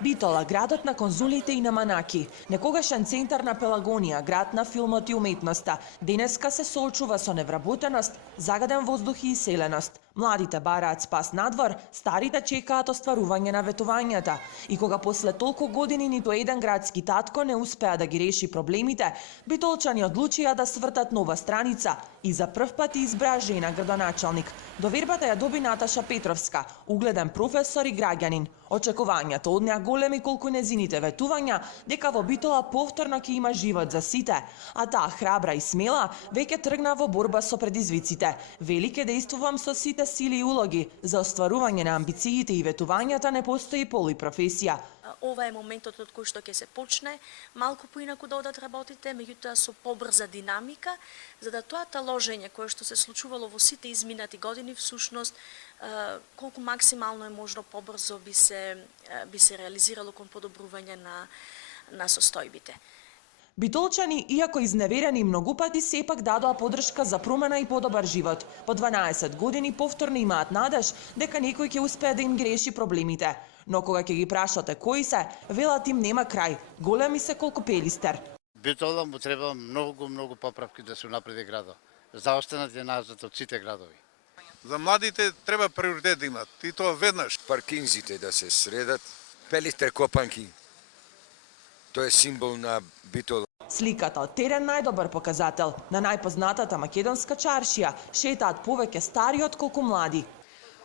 Битола, градот на конзулите и на манаки, некогашен центар на Пелагонија, град на филмот и уметноста, денеска се соочува со невработеност, загаден воздух и иселеност. Младите бараат спас надвор, старите чекаат остварување на ветувањата. И кога после толку години ниту еден градски татко не успеа да ги реши проблемите, битолчани одлучија да свртат нова страница и за прв пат избраа жена градоначалник. Довербата ја доби Наташа Петровска, угледен професор и граѓанин. Очекувањата од неа големи колку незините ветувања дека во Битола повторно ќе има живот за сите, а таа храбра и смела веќе тргна во борба со предизвиците. Вели ке действувам со сите сили и улоги, за остварување на амбициите и ветувањата не постои пол и професија. Ова е моментот од кој што ќе се почне малку поинаку да одат работите, меѓутоа со побрза динамика, за да тоа таложење кое што се случувало во сите изминати години всушност колку максимално е можно побрзо би се реализирало кон подобрување на состојбите. Битолчани, иако изневерени многу пати, сепак дадоа подршка за промена и подобар живот. По 12 години повторно имаат надеж дека некој ќе успее да им ги реши проблемите. Но кога ќе ги прашате кои се, велат им нема крај. Големи се колку Пелистер. Битола му треба многу поправки да се напреди градот. Заостанат е назад од сите градови. За младите треба приоритет да имат, и тоа веднаш. Паркинзите да се средат, Пелистер копанки, тоа е символ на Битола. Сликата од терен најдобар показател. На најпознатата македонска чаршија шетаат повеќе стари отколку млади.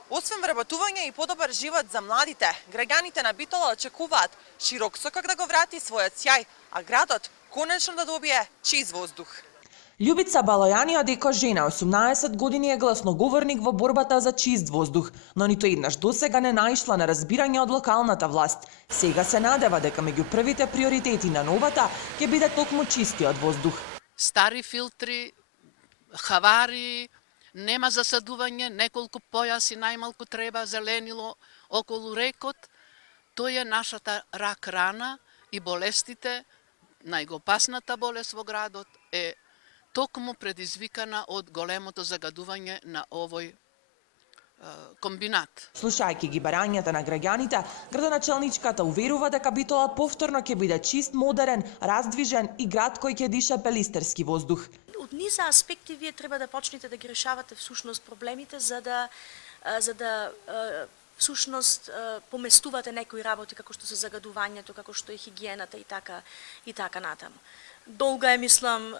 Освен вработување и подобар живот за младите, граѓаните на Битола очекуваат широк сокак да го врати својот сјај, а градот конечно да добие чист воздух. Љубица Балојани Адеко жена, 18 години е гласноговорник во борбата за чист воздух, но ниту еднаш досега не наишла на разбирање од локалната власт. Сега се надева дека меѓу првите приоритети на новата ќе биде токму чистиот воздух. Стари филтри, хавари, нема засадување, неколку појаси најмалку треба зеленило околу рекот. Тоа е нашата рак рана и болестите. Најопасната болест во градот е токму предизвикана од големото загадување на овој комбинат. Слушајќи ги барањата на граѓаните, градоначалничката уверува дека Битола повторно ќе биде чист, модерен, раздвижен и град кој ќе диша пелистерски воздух. Од низа аспекти вие треба да почнете да ги решавате всушност проблемите за да всушност поместувате некои работи како што се загадувањето, како што е хигиената и така натаму. Долга е, мислам,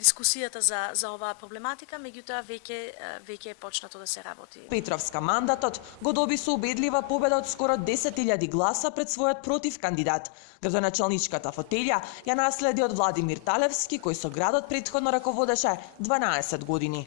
дискусијата за оваа проблематика, меѓутоа веќе е почнато да се работи. Петровска мандатот го доби со убедлива победа од скоро 10.000 гласа пред својот против кандидат. Градоначалничката фотелја ја наследи од Владимир Талевски, кој со градот претходно раководеше 12 години.